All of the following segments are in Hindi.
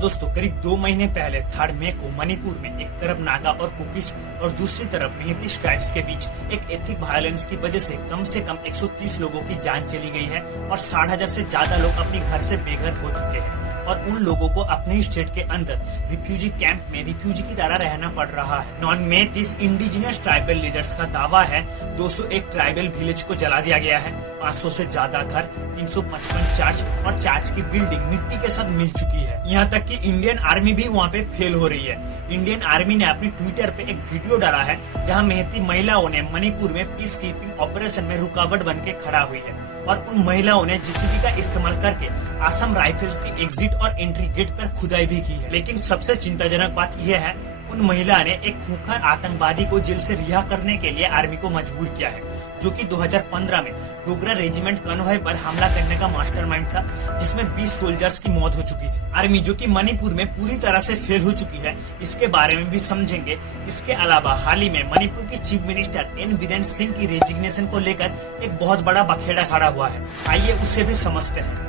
दोस्तों, करीब 2 महीने पहले 3 मई को मणिपुर में एक तरफ नागा और कुकीज और दूसरी तरफ मेहतीस ट्राइब्स के बीच एक एथिक वायलेंस की वजह से कम 130 लोगों की जान चली गई है और 60,000 से ज्यादा लोग अपने घर से बेघर हो चुके हैं और उन लोगों को अपने ही स्टेट के अंदर रिफ्यूजी कैंप में रिफ्यूजी की तरह रहना पड़ रहा है। नॉन मेहतीस इंडिजिनस ट्राइबल लीडर्स का दावा है 201 ट्राइबल विलेज को जला दिया गया है, 500 से ज्यादा घर, 355 चर्च और चर्च की बिल्डिंग मिट्टी के साथ मिल चुकी है। यहाँ तक कि इंडियन आर्मी भी वहाँ पे फेल हो रही है। इंडियन आर्मी ने अपनी ट्विटर पे एक वीडियो डाला है जहाँ मेहती महिलाओं ने मणिपुर में पीस कीपिंग ऑपरेशन में रुकावट बन के खड़ा हुई है और उन महिलाओं ने जेसीबी का इस्तेमाल करके असम राइफल्स की एग्जिट और एंट्री गेट पर खुदाई भी की है। लेकिन सबसे चिंताजनक बात यह है उन महिला ने एक खूंखार आतंकवादी को जेल से रिहा करने के लिए आर्मी को मजबूर किया है, जो कि 2015 में डोगरा रेजिमेंट कन्वॉय पर हमला करने का मास्टरमाइंड था, जिसमें 20 सोल्जर्स की मौत हो चुकी थी। आर्मी जो कि मणिपुर में पूरी तरह से फेल हो चुकी है, इसके बारे में भी समझेंगे। इसके अलावा हाल ही में मणिपुर के chief minister N Biren Singh की रेजिग्नेशन को लेकर एक बहुत बड़ा बखेड़ा खड़ा हुआ है। आइए उससे भी समझते हैं।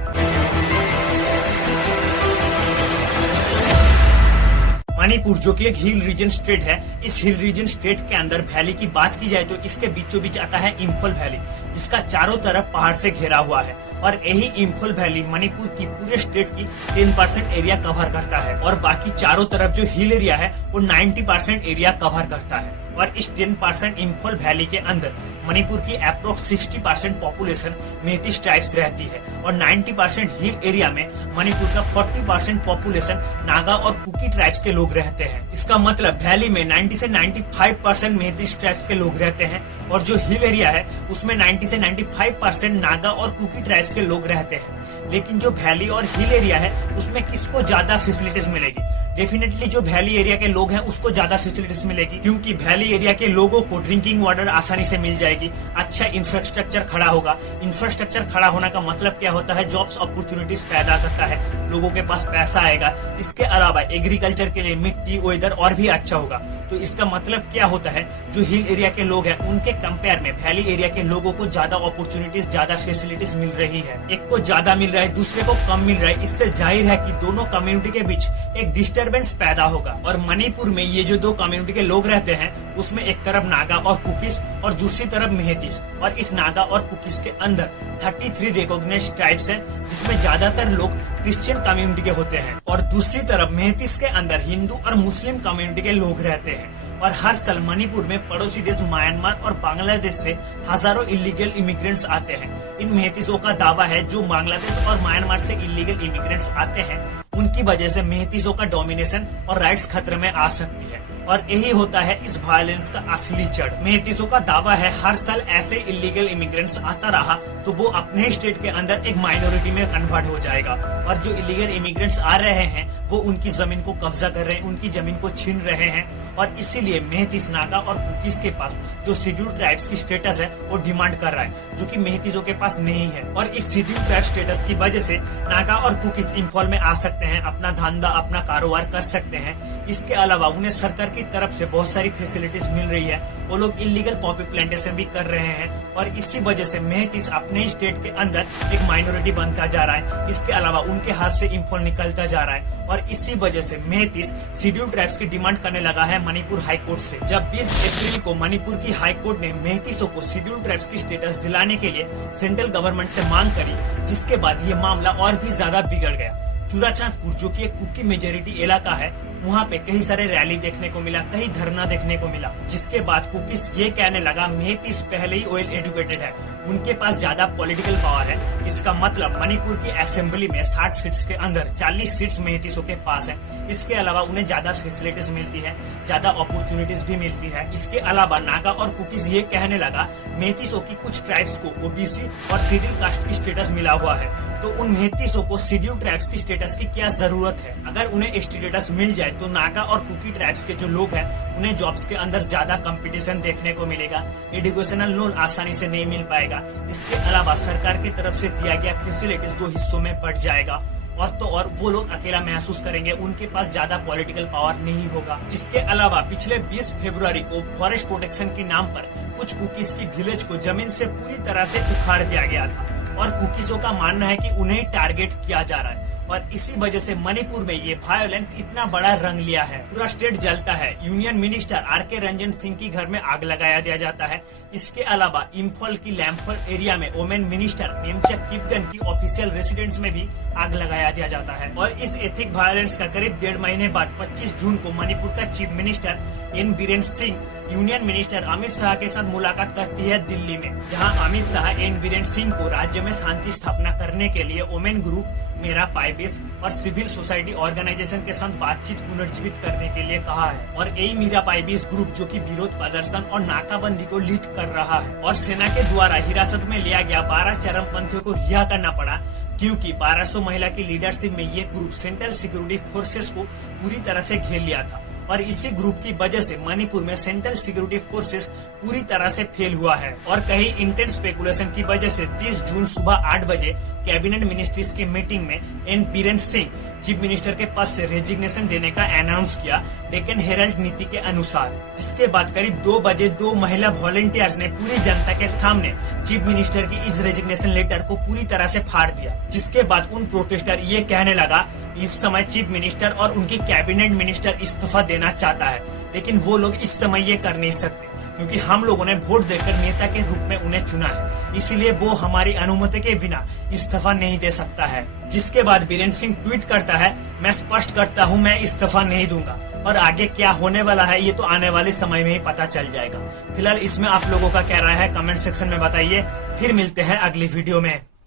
मणिपुर जो कि एक हिल रीजन स्टेट है, इस हिल रीजन स्टेट के अंदर वैली की बात की जाए तो इसके बीचों बीच आता है इम्फॉल वैली, जिसका चारों तरफ पहाड़ से घिरा हुआ है और यही इम्फॉल वैली मणिपुर की पूरे स्टेट की 10% एरिया कवर करता है और बाकी चारों तरफ जो हिल एरिया है वो 90% एरिया कवर करता है। और इस 10% इम्फॉल वैली के अंदर मणिपुर की अप्रोक्स 60% पॉपुलेशन मेहतीस ट्राइब्स रहती है और 90% हिल एरिया में मणिपुर का 40% पॉपुलेशन नागा और कुकी ट्राइब्स के लोग रहते हैं। इसका मतलब वैली में 90 से 95% मेहतीस ट्राइब्स के लोग रहते हैं और जो हिल एरिया है उसमें 90 से 95% नागा और कुकी ट्राइब्स के लोग रहते हैं। लेकिन जो वैली और हिल एरिया है उसमें किसको ज्यादा फैसिलिटीज मिलेगी? डेफिनेटली जो वैली एरिया के लोग हैं उसको ज्यादा फैसिलिटीज मिलेगी, क्योंकि वैली एरिया के लोगों को ड्रिंकिंग वाटर आसानी से मिल जाएगी, अच्छा इंफ्रास्ट्रक्चर खड़ा होगा। इंफ्रास्ट्रक्चर खड़ा होने का मतलब क्या होता है? जॉब्स अपॉर्चुनिटीज पैदा करता है, लोगों के पास पैसा आएगा। इसके अलावा एग्रीकल्चर के लिए मिट्टी वेदर और भी अच्छा होगा। तो इसका मतलब क्या होता है? जो हिल एरिया के लोग हैं उनके कंपेयर में वैली एरिया के लोगों को ज्यादा अपॉर्चुनिटीज, ज्यादा फैसिलिटीज मिल रही है। एक को ज्यादा मिल रहा है, दूसरे को कम मिल रहा है। इससे जाहिर है कि दोनों कम्युनिटी के बीच एक डिस्टर्बेंस पैदा होगा। और मणिपुर में ये जो दो कम्युनिटी के लोग रहते हैं उसमें एक तरफ नागा और कुकीज और दूसरी तरफ मेहतीस, और इस नागा और कुकीज के अंदर 33 रिकॉग्नाइज्ड ट्राइब्स हैं, जिसमें ज्यादातर लोग क्रिश्चियन कम्युनिटी के होते हैं और दूसरी तरफ मेहतीस के अंदर हिंदू और मुस्लिम कम्युनिटी के लोग रहते हैं। और हर साल मणिपुर में पड़ोसी देश म्यांमार और बांग्लादेश से हजारों इलीगल इमिग्रेंट्स आते हैं। इन मेहतीसों का दावा है जो बांग्लादेश और म्यांमार से इलीगल इमिग्रेंट्स आते हैं उनकी वजह से मेहतीसों का डोमिनेशन और राइट्स खतरे में आ सकती है और यही होता है इस वायलेंस का असली जड़। मेहतीसों का दावा है हर साल ऐसे इलीगल इमिग्रेंट्स आता रहा तो वो अपने स्टेट के अंदर एक माइनॉरिटी में कन्वर्ट हो जाएगा और जो इलीगल इमिग्रेंट्स आ रहे हैं वो उनकी जमीन को कब्जा कर रहे हैं, उनकी जमीन को छीन रहे हैं और इसीलिए मेहतीस, नागा और कुकीज के पास जो शेड्यूल ट्राइब्स की स्टेटस है वो डिमांड कर रहा है, जो कि मेहतीसों के पास नहीं है। और इस शेड्यूल ट्राइब स्टेटस की वजह से नागा और कुकीज इम्फॉल में आ सकते हैं, अपना धंधा, अपना कारोबार कर सकते हैं। इसके अलावा उन्हें सरकार की तरफ से बहुत सारी फैसिलिटीज मिल रही है, वो लोग इलीगल कॉफी प्लांटेशन भी कर रहे हैं और इसी वजह से मेहतीस अपने स्टेट के अंदर एक माइनॉरिटी बनता जा रहा है। इसके अलावा उनके हाथ से इम्फॉल निकलता जा रहा है और इसी वजह से मेहतीस शेड्यूल ट्राइब्स की डिमांड करने लगा है मणिपुर हाई कोर्ट से। जब 20 अप्रैल को मणिपुर की हाई कोर्ट ने मेहतीसों को शेड्यूल ट्राइब्स की स्टेटस दिलाने के लिए सेंट्रल गवर्नमेंट से मांग करी, जिसके बाद ये मामला और भी ज्यादा बिगड़ गया। चूड़ाचांदपुर जो कि एक कुकी मेजोरिटी इलाका है, वहाँ पे कई सारे रैली देखने को मिला, कई धरना देखने को मिला, जिसके बाद कुकीज ये कहने लगा मेहतीस पहले ही वेल एजुकेटेड है, उनके पास ज्यादा पॉलिटिकल पावर है। इसका मतलब मणिपुर की असेंबली में 60 सीट्स के अंदर 40 सीट्स मेहतीसों के पास है। इसके अलावा उन्हें ज्यादा फैसिलिटीज मिलती है, ज्यादा अपॉर्चुनिटीज भी मिलती है। इसके अलावा नागा और कुकीज ये कहने लगा मेहतीसों की कुछ ट्राइब्स को ओबीसी और शेड्यूल कास्ट की स्टेटस मिला हुआ है, तो उन मेहतीसों को शेड्यूल ट्राइब्स की स्टेटस की क्या जरूरत है? अगर उन्हें स्टेटस मिल जाए तो नागा और कुकी ट्राइब्स के जो लोग हैं उन्हें जॉब्स के अंदर ज्यादा कंपटीशन देखने को मिलेगा, एजुकेशनल लोन आसानी से नहीं मिल पाएगा। इसके अलावा सरकार की तरफ से दिया गया फैसिलिटीज 2 हिस्सों में बढ़ जाएगा और तो और वो लोग अकेला महसूस करेंगे, उनके पास ज्यादा पॉलिटिकल पावर नहीं होगा। इसके अलावा पिछले 20 फरवरी को फॉरेस्ट प्रोटेक्शन के नाम पर कुछ कुकीज की विलेज को जमीन से पूरी तरह से उखाड़ दिया गया था और कुकीजों का मानना है कि उन्हें टारगेट किया जा रहा है और इसी वजह से मणिपुर में ये वायोलेंस इतना बड़ा रंग लिया है। पूरा स्टेट जलता है। Union minister R K. Ranjan Singh की घर में आग लगाया दिया जाता है। इसके अलावा इम्फॉल की लैम्फर एरिया में वोमेन मिनिस्टर मेमचक किपगन की ऑफिशियल रेसिडेंस में भी आग लगाया दिया जाता है। और इस एथिक वायलेंस का करीब 1.5 महीने बाद 25 जून को मणिपुर का chief minister N Biren Singh union minister Amit Shah के साथ मुलाकात करती है दिल्ली में, जहां अमित शाह एन बीरेन सिंह को राज्य में शांति स्थापना करने के लिए वोमेन ग्रुप मेरा पाइबेस और सिविल सोसाइटी ऑर्गेनाइजेशन के साथ बातचीत पुनर्जीवित करने के लिए कहा है। और यही मीरा पाइबेस ग्रुप जो कि विरोध प्रदर्शन और नाकाबंदी को लीड कर रहा है। और सेना के द्वारा हिरासत में लिया गया 12 चरमपंथियों को रिहा करना पड़ा, क्योंकि 1200 महिला की लीडरशिप में ये ग्रुप सेंट्रल सिक्योरिटी फोर्सेस को पूरी तरह से घेर लिया था। और इसी ग्रुप की वजह से मणिपुर में सेंट्रल सिक्योरिटी फोर्सेस पूरी तरह से फेल हुआ है। और कई इंटेंस स्पेकुलेशन की वजह से 30 जून सुबह 8 बजे कैबिनेट मिनिस्ट्रीज की मीटिंग में N Biren Singh chief minister के पद से रेजिग्नेशन देने का अनाउंस किया डेक्कन हेराल्ड नीति के अनुसार। इसके बाद करीब 2 बजे 2 महिला वॉलंटियर्स ने पूरी जनता के सामने चीफ मिनिस्टर की इस रेजिग्नेशन लेटर को पूरी तरह से फाड़ दिया। जिसके बाद उन प्रोटेस्टर ये कहने लगा इस समय चीफ मिनिस्टर और उनकी कैबिनेट मिनिस्टर इस्तीफा देना चाहता है, लेकिन वो लोग इस समय ये कर नहीं सकते, क्योंकि हम लोगों ने वोट देकर नेता के रूप में उन्हें चुना है, इसीलिए वो हमारी अनुमति के बिना इस्तीफा नहीं दे सकता है। जिसके बाद बीरेन सिंह ट्वीट करता है, मैं स्पष्ट करता हूँ मैं इस्तीफा नहीं दूंगा। और आगे क्या होने वाला है ये तो आने वाले समय में ही पता चल जाएगा। फिलहाल इसमें आप लोगों का क्या राय है कमेंट सेक्शन में बताइए। फिर मिलते हैं अगली वीडियो में।